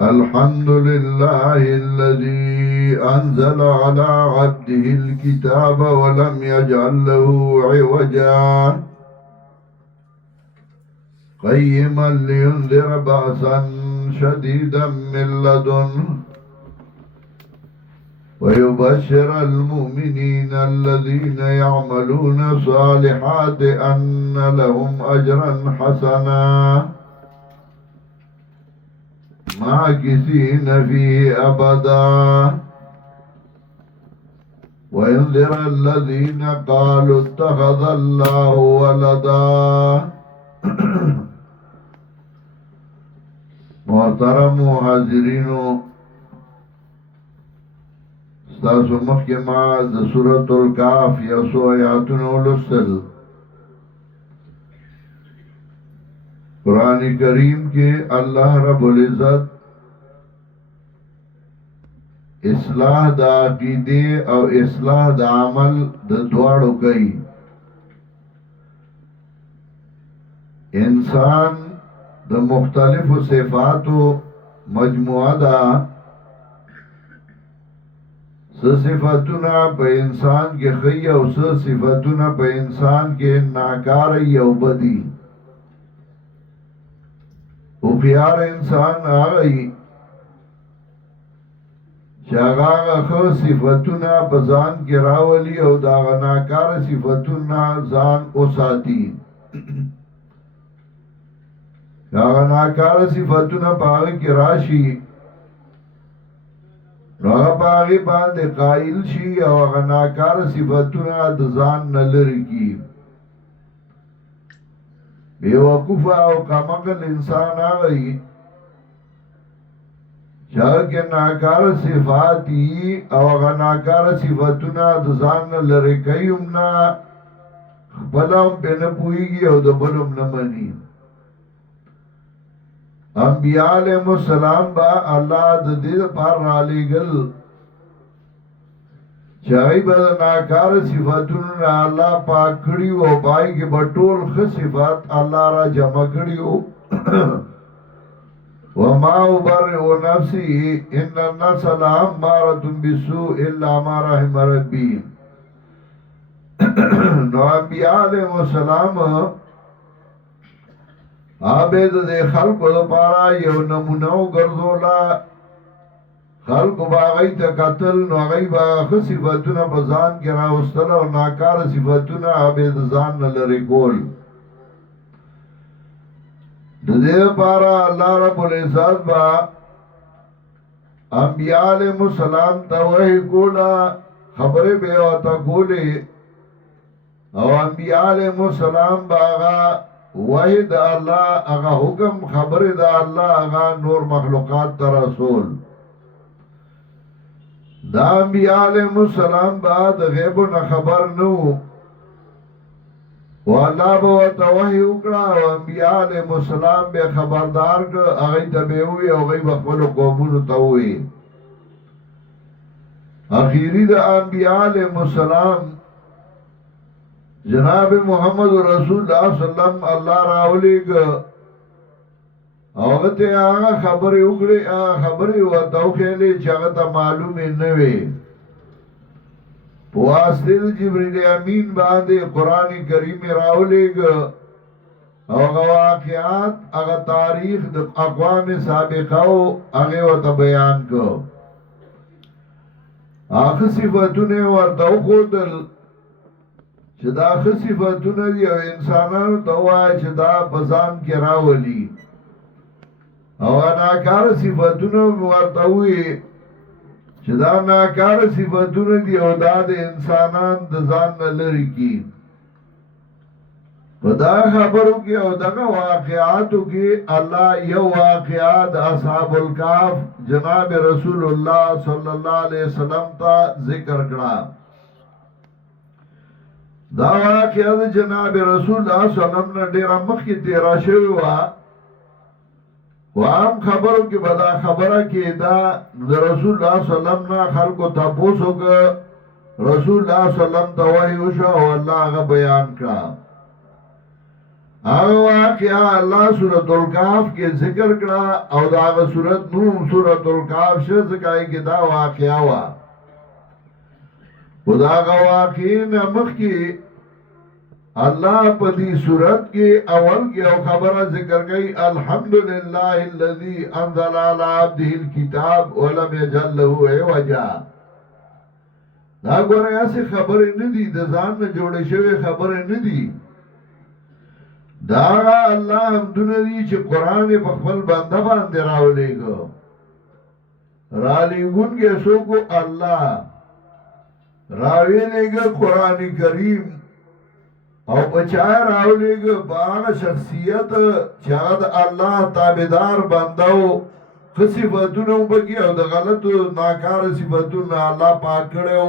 الحمد لله الذي أنزل على عبده الكتاب ولم يجعل له عوجا قيما لينذر بأسا شديدا من لدنه ويبشر المؤمنين الذين يعملون الصالحات أن لهم أجرا حسنا ماكثين فيه أبدا وينذر الذين قالوا اتخذ الله ولدا محترم حاضرینو ستاسو مخکما د سورۃ الکهف یو څو آیاتونه ولوستل. قرآن کریم کے اللہ رب العزت اصلاح دا عقیدے او اصلاح دا عمل دا دواړو کوي. انسان د مختلفو صفاتو مجموعه ده. څه صفاتونه په انسان کې ښه او څه صفاتونه په انسان کې ناکاره او بدي. هوښیار انسان هغه چې هغه ښه صفتونه په ځان کې راولي او د هغه ناکاره صفتونه ځان وساتي. هغه ناکاره صفتونه په هغه کې راشي نو هغه په هغې باندې قایل شي او هغه ناکاره صفتونه د ځان نه لرې کړي. بیوقوفه او کمعقل انسان هغه چې هغه کې ناکاره صفات دي او هغه ناکاره صفتونه د ځان نه لرې کوي هم نه خپله هم پرې نه پوهېږي او د بل هم نه مني. انبیاء علیهم السلام با الله د دې لپاره رالیږل چې هغوی به د ناکاره صفتونو نه الله پاک کړي وو او په هغې کې به ټول ښه صفات الله را جمع کړي وو. وما ابرئ نفسي ان النفس لاماره بالسوء الا ما رحم ربي. نو انبیاء علیهم السلام عابد دے خلقو دا پارا یو نمونو گرزولا. خلقو با آغای تا قتل نو آغای با خس صفتونا پا زان کی راوستلا و ناکار صفتونا عابد زان نلری کول. دے پارا اللہ رب العزت با انبیاء علیہ السلام تا وحی کولا خبر بیواتا کولی او انبیاء علیہ السلام با آغا وحی دا اللہ اگا حکم خبر دا اللہ اگا نور مخلوقات تا رسول. دا انبیاء علیہ السلام بعد غیب نا خبر نو و اللہ باوتا وحی اکڑا و انبیاء علیہ السلام بے خبردار کر اگئی تبیوی او غیب اخبرو قومونو تاوی. اخیری دا انبیاء علیہ السلام جناب محمد رسول اللہ صلی اللہ علیہ وسلم اللہ راولی گا اوغتے آغا خبری اکڑی خبری و توخیلی چاگتا معلومی نوے واسطے جبریل امین باندے قرآن کریم راولی گا اوغا واقعات اغا تاریخ اقوام سابقاو اغی و تبیان کو آخر صفتونے ورطاو خودل چې دا ښه صفتونه دي او انسانانو ته ووایه چې دا په ځان کې راولي او ناکاره صفتونه ورته ووایي چې دا ناکاره صفتونه دي او دا د انسانان د ځان نه لرې کړي. په دا خبرو کې او دغه واقعاتو کې الله یو واقعه د اصحاب الکهف جناب رسول الله صلی الله علیه وسلم ته ذکر کړه. دا واقعه د جناب رسول الله صلی الله علیه وسلم نه ډیره مخکې تیره شوې وه و عام خبرو کې به دا خبره کېده د رسول الله صلی الله علیه وسلم نه خلکو تپوس وکړه. رسول الله صلی الله علیه وسلم ته وحی وشو او الله هغه بیان کړه. هغه واقعا الله سورۃ الکهف کې ذکر کړه او دا هغه سورۃ نوم سورۃ الکهف شه ځکه کې دا واقعا وا خدا هغه واقعا مخ کې الله په دې سورۃ کې اول کې او خبره ذکر کړي الحمدلله الذي انزل على عبده الكتاب ولم يجعل له عوجا دا ګوره اسه خبره نه دي د ځان نه جوړې شوی خبره نه دي دا الله حمدونه دي چې قران په خپل بنده باندې راولېګو را لېګونګه څوک الله راوېلېګو قران کریم او بچای راولېګو باغ شخصیت چې د الله تابعدار بندو صفاتونو بګي او د غلطو ناکار صفاتونو الله پاک کړو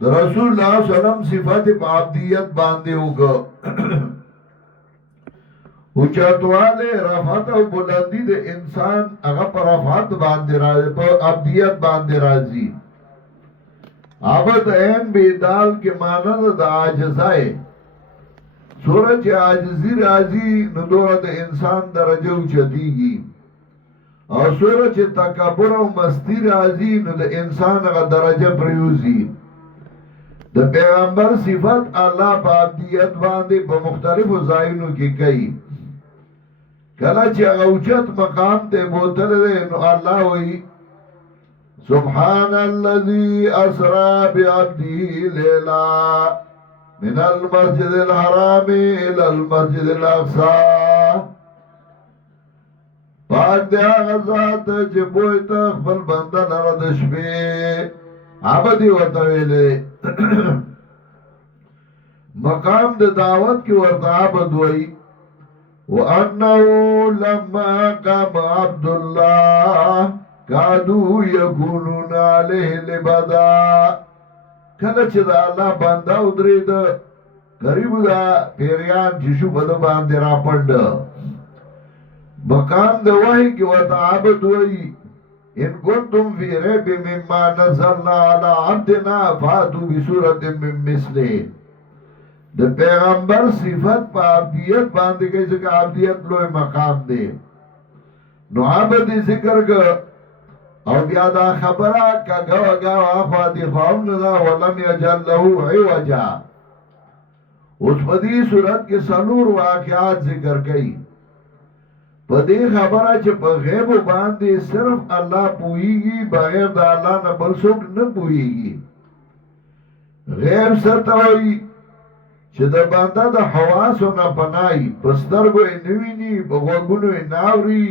د رسول الله صلی الله علیه وسلم صفات په عبدیت باندې وګ او چاتواله رفعت او بلندی د انسان هغه پر رفعت باندې راځي په عبدیت باندې راځي عبد عین بیدال کې مانند د عاجزای سورج عاجزی راځي نو دوه د انسان درجه اوچتيږي او سورج تکبر او مستی راځي نو د انسان هغه درجه پریوزي د پیغمبر صفت الله په عبدیت باندې په مختلفو ځایونو کې کوي کله چې هغه اوچت مقام ته بوتل نو الله وایي سبحان الذي اسرى بعبده ليلا من المسجد الحرام الى المسجد الاقصى پاک دی هغه ذات چې بوت خپل بنده لره د شپې عبادت ورته ویلې مقام د دعوت کې ورته عبادت وایي وانه لما قام عبد الله کادو یکونون علیه لبدا کله چې دا الله بنده ودرید قریب دا پیریان چې شو بده باندې را پند مقام د وحی کې ورته عبادت وایي ان کنتم فی ریب مما نزلنا علی عبدنا فاتوا بسورة من مثله د پیغمبر صفت په عبدیت باندې کې چې عبدیت لوی مقام دی نو عبادت ذکر ک او بیا دا خبره کګه اخوا دی قوم نه ولم یجل له عوجا اوس په دې صورت کې سلور واقعات ذکر کړي په دې خبره چې په غیب باندې صرف الله پوهیږي بغیر د الله نه بل څوک نه پوهیږي غیب ستوي چې د بنده د حواسو نه پناي پسترګو یې نویني بغوګونو یې ناوري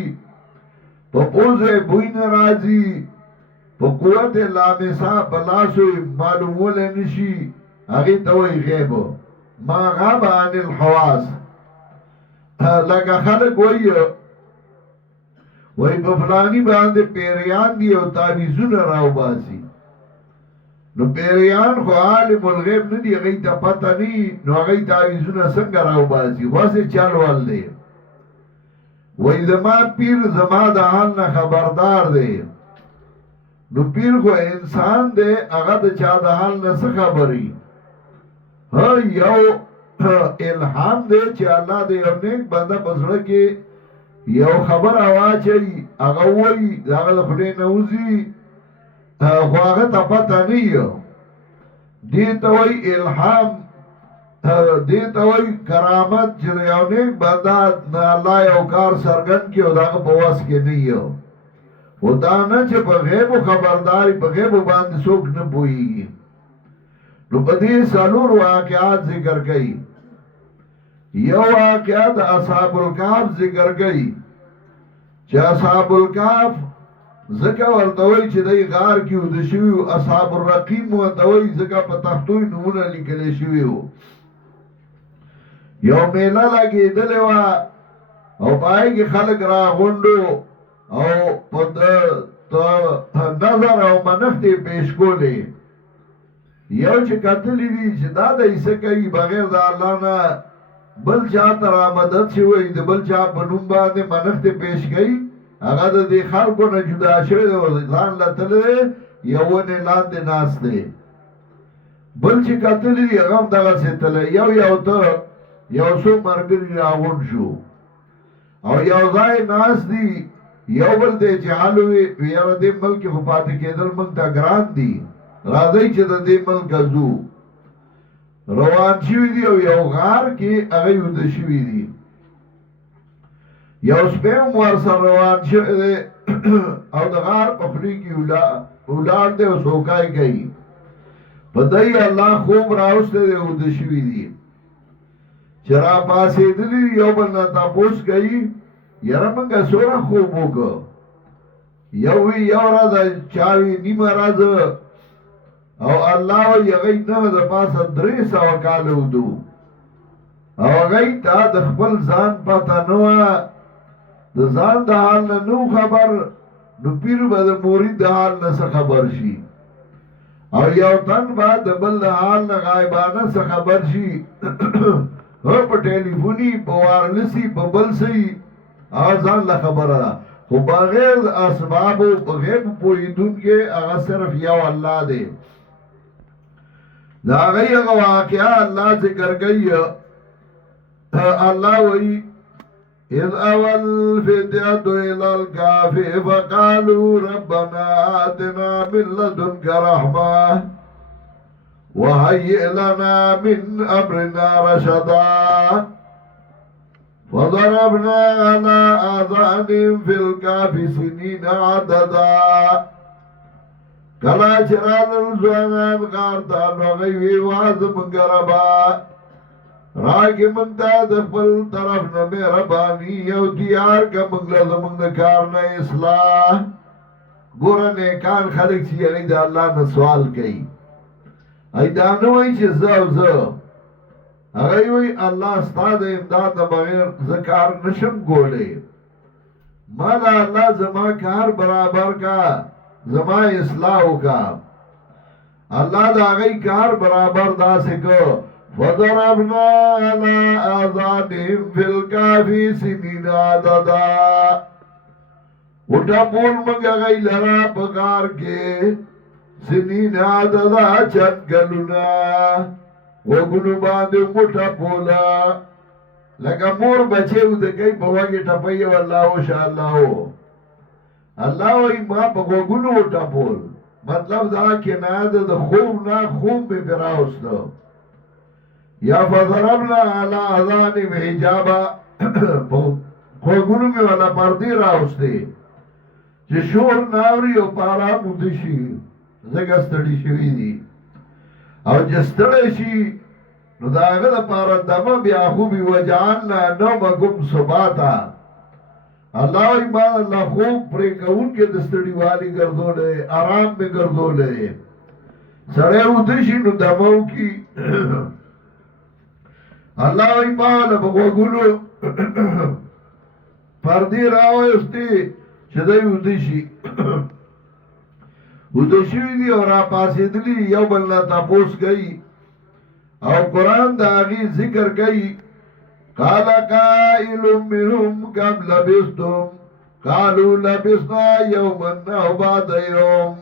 په پوزه بوی ناراضي په قوت لامسا بلاسو معلومول نشي هغه ته وی غیب ما غاب عن الحواس لکه خلق وی په فلانی باندې پیریان دی او تعویذونه راو باسي نو پیریان خو عالم الغیب نه دی هغه ته پته ني نو هغه تعویذونه څنګه راو باسي واسه چالوال دی وی زما پیر زما د حال نه خبردار دی نو پیر خو انسان دی هغه د چا د حال نه څه خبري یو الهام دی چې الله دې یو نیک بنده پسړه کې یو خبر اواچي هغه وی هغه د خدای نوزي خو هغه ته پته نه یو دې ته وی الهام دې ته وی کرامت چې یو نیک بنده نه الله یو کار سرګن کې او داغه په واس کې نه یو و دا نه چې په غیب خبرداري په غیب باندې څوک نه پوهیږي نو په دې سالور واقعات ذکر کړي یو واقعات اصحاب الکهف ذکر کړي چې اصحاب الکهف زکه ورتوي چې دای غار کې ود شوی اصحاب الرقیم ورتوي زکه په تختوی نمونه لیکل شوی یو میله لګېدلې وه او پای کې خلک را غونډو او په نظر او منښتې پیش کولې یو چې کتلی دي چې دا د ایسه کوي بغیر د الله نه بل چا ته را مدد شوی د بل چا په نوم باندې منښتې پیش کوي هغه د دې خلکو نه جدا شوی دی ځان له تللی یو ونې لاندې ناست دی بل چې کتلی دي هغه هم دغسې تللی یو ته یو څو ملګري راغونډ شو او یو ځای ناست دي یو بل دی چې حال وي یاره دې ملک خو پاتې کېدل موږ ته ګران دي راځئ چې د دې ملک ځو روان شوي دي او یو غار کې هغوی ویده شوي دي یو سپی هم ورسره روان شوی دی او د غار په خولې کې ولاړ دی او سوکای کوي په دی الله خوب راوستی دی ویده شوي دي چې را پاسېدلي یو بل نه تپوس کوي یاره موږ څومره خوب وکړو یو وی یو ورځ چا وی نیمه ورځ او الله وی هغوی نه د پاسه 300 کاله ودو او هغوی ته د خپل ځان پته نه وه د ځان د حال نه نو خبر نو پیر به د مرید د حال نه څه خبر شي او یو تن به د بل د حال نه غایبانه څه خبر شي په ټیلیفوني په وارلسي په بل سي ځان له خبره ده خو بغیر د اسبابو په غیب پوهېدونکی هغه صرف یو الله دی د هغې هغه واقعه الله ذکر کوي الله وایي اذ اول الفتية الى الكهف فقالوا ربنا آتنا من لدنك رحمة وهيئ لنا من امرنا رشدا فضربنا على آذانهم في الكهف سنين عددا کلا چرال الزوانان غارتان وغیوی واز منگربا راگی منگتا دخل طرف نمی ربانی یو دیار کا منگل زمانگ کارنا اصلاح گورا نیکان خلق چی اگئی دا اللہ نسوال کئی ای دانوئی چی زو اگئی وی اللہ استاد امداد بغیر ذکار نشم گولے مالا اللہ زمان کار برابر کا زما اصلاحو کا اللہ دا غی کار برابر دا سکو وضربنا على آذانهم في الكهف سنين عددا اٹھا پول منگا غی لرا پکار کے سنین عددا چند گلونا وگنو باندے مٹھا پولا لگا مور بچے ہو دکئی پواگی ٹپئی واللہ شاء اللہ اللہ وی ما پا گوگنو اٹھا پول مطلب دا کناد دا خوب نا خوب میں براؤستا یا فضربنا علا اذانهم حجابا گوگنو میں والا پردی راؤستے چه شور ناوری و پارا مدشی زگا ستڑی شوی دی او جستڑی شی نو داغه دا پارا دم بیا خوبی وجعلنا نومکم سباتا اللہ ایمان اللہ خوب پریکون کے دستڑی والی گردو لے آرام میں گردو لے سڑے ادشی نو دمو کی اللہ ایمان بگوگلو پردی راوی استی چدائی ادشی ادشی دی اور آپاسی دلی یو بلنا تاپوس گئی او قرآن دا آغی ذکر گئی قال قائل منهم كم لبستم قالوا لبسنا يوما او بعد يوم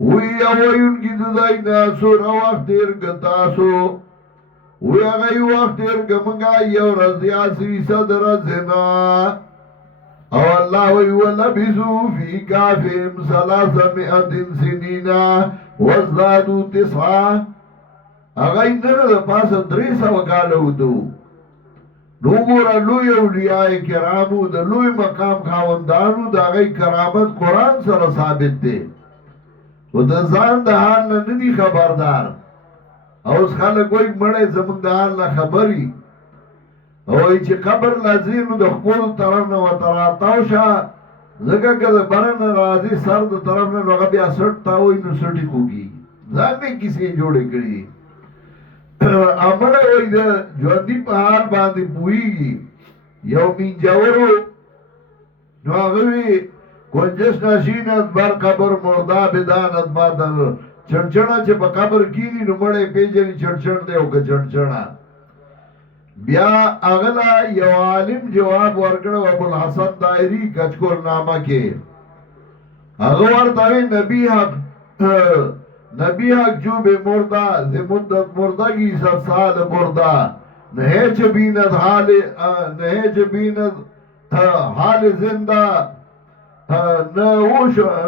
ويوين کی داینا سور وقت ارگتاسو وی اغی وقت ارگمگا یو رضیاسی صدر زنا او اللہ وی ولبسو فی کافیم 300 سنینا وزدادو 9 اغی نر دا پاس 300 کالو دو نو گورا لوی اولیاء کرامو دا لوی مقام خاوندانو دا غی کرامت قرآن سر ثابت دے و دا زان دا حال نا ندی خبردار او اس خلق کوئی مڑے زمان دا حال نا خبری او ایچی قبر لازینو دا خپول طرف نا و تراتاو شا زکا که دا برن رازی سر دا طرف نا لغا بیا سٹ تاوی نو سٹی خوگی زان میں کسی جوڑے کری امڑے ہوئی دا جواندی پہار باندی پوئی یو مین جاورو نو آگوی کنجس نشینت بر قبر مردا بدانت مادر چنچنا چه پا قبر کینی نو مڑے پیجنی چنچن دے ہوکا چنچنا بیا اغلا یو عالم جواب ورکڑو ابو الحسن دائری کچکور نامہ کے اغوار تاوی نبی حق جو بے مردہ زی مدت مردہ کی 7 سال مردہ نهی چه بیند حال زنده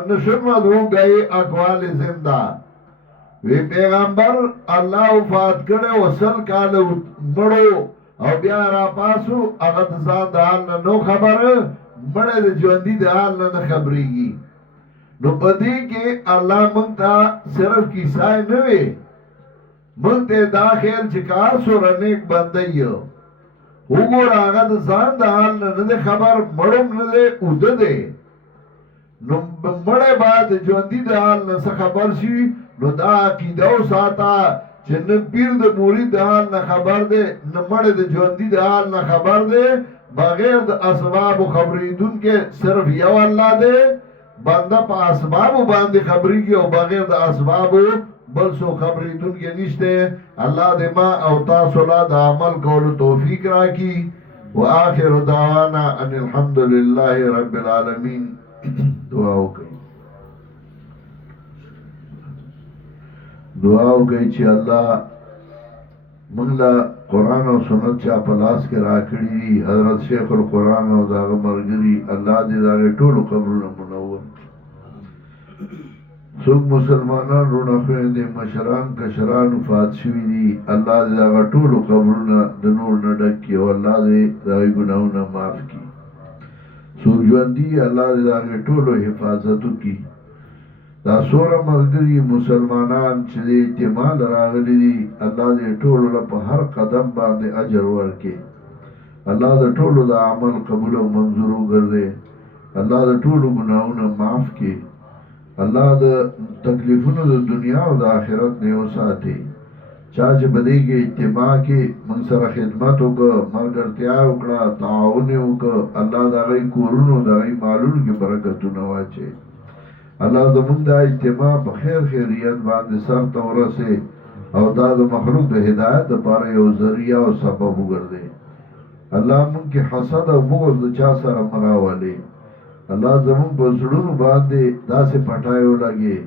نشمد ہو گئی اقوال زندہ وی پیغمبر اللہ وفات کرے و سل کال مڑو او بیا را پاسو اغد زان دا حال نو خبر مڑے دا جوندی دا حال نا خبری گی نو پدی کہ اللہ منگتا صرف کیسائی نوے منگتے داخل چکار سو رنیک بندیو وګور هغه د ځان د حال نه د خبر مړم نه دی اوده دی نو مړی باید ژوندي د حال نه څه خبر شي نو دا عقیده وساته چې نه پیر د مرید د حال نه خبر دی نه مړی د ژوندي د حال نه خبر دی بغیر د اسبابو خبرېدونکی صرف یو الله دی بنده په اسبابو باندې خبرېږي او بغیر د اسبابو بل سو خبریدون کے نشتے اللہ دے ما او تاسو لا دا عمل کولو توفیق راکی و آخر دعوانا ان الحمدللہ رب العالمین دعاو گئی چی اللہ منگلا قرآن و سنت چا پلاس کے راکڑی دی حضرت شیخ القرآن و داغ مرگری اللہ دے داغے ٹولو قبرنا منور سوک مسلمانان رونا خوین مشران کشران وفات شوی دی اللہ دے داغا ټولو قبرونه د نور نه ډک کی او الله دې داغی گناہونا معاف کی سوک ژوندي الله دې داغی ټولو حفاظتو کی دا سوره ملګری مسلمانان چې دې اعتماد راغلی دي الله دې ټولو له په هر قدم باندې اجر ورکړي الله دې ټولو د عمل قبول او منظور وګرځي الله دې ټولو گناہونا معاف کړي اللہ دا تکلیفونو دا دنیا و دا آخرت نے وساتے چاچ بدے کے اجتماع کے منصر خدمتوں کا مرگرتیا اکڑا تعاونیوں کا اللہ دا غی کورونو دا غی معلول کی برکتو نواچے اللہ دا من دا اجتماع بخیر خیریت باندے سر تورا سے او دا دا مخلوق دا ہدایت دا پارا یو ذریعہ و سبب گردے اللہ من کی حسد و بغض دا چا سر مراوالے اللہ زمون په زړونو باندې داسې پټایو لګي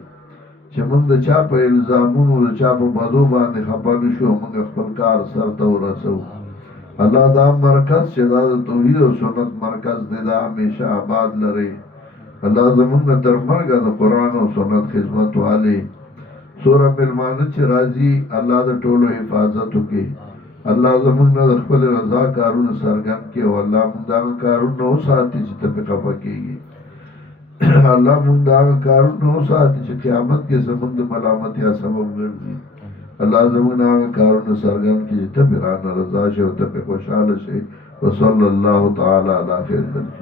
چې موږ د چا په الزامونو د چا په بدو باندې خپه نشو موږ خپل کار سرته ورسو الله دا مرکز چې دا د توحید او سنت مرکز دی دا همیشه آباد لري الله زمون تر مرګه د قران او سنت خدمت والے سورہ ملمانه چې راځي الله د ټولو حفاظت وکي اللہ زمون نه خپل رضا کارونه سرګن کې او الله مونږ دا کارونه او ساتي چې ته خپه کېږي الله مونږ دا کارونه او ساتي چې قیامت کې زمون د ملامتیا سبب ګرځي الله زمون دا کارونه سرګن کې چې ته رضا شي او ته خوشاله شي وصلی الله تعالی علی خیر الخلق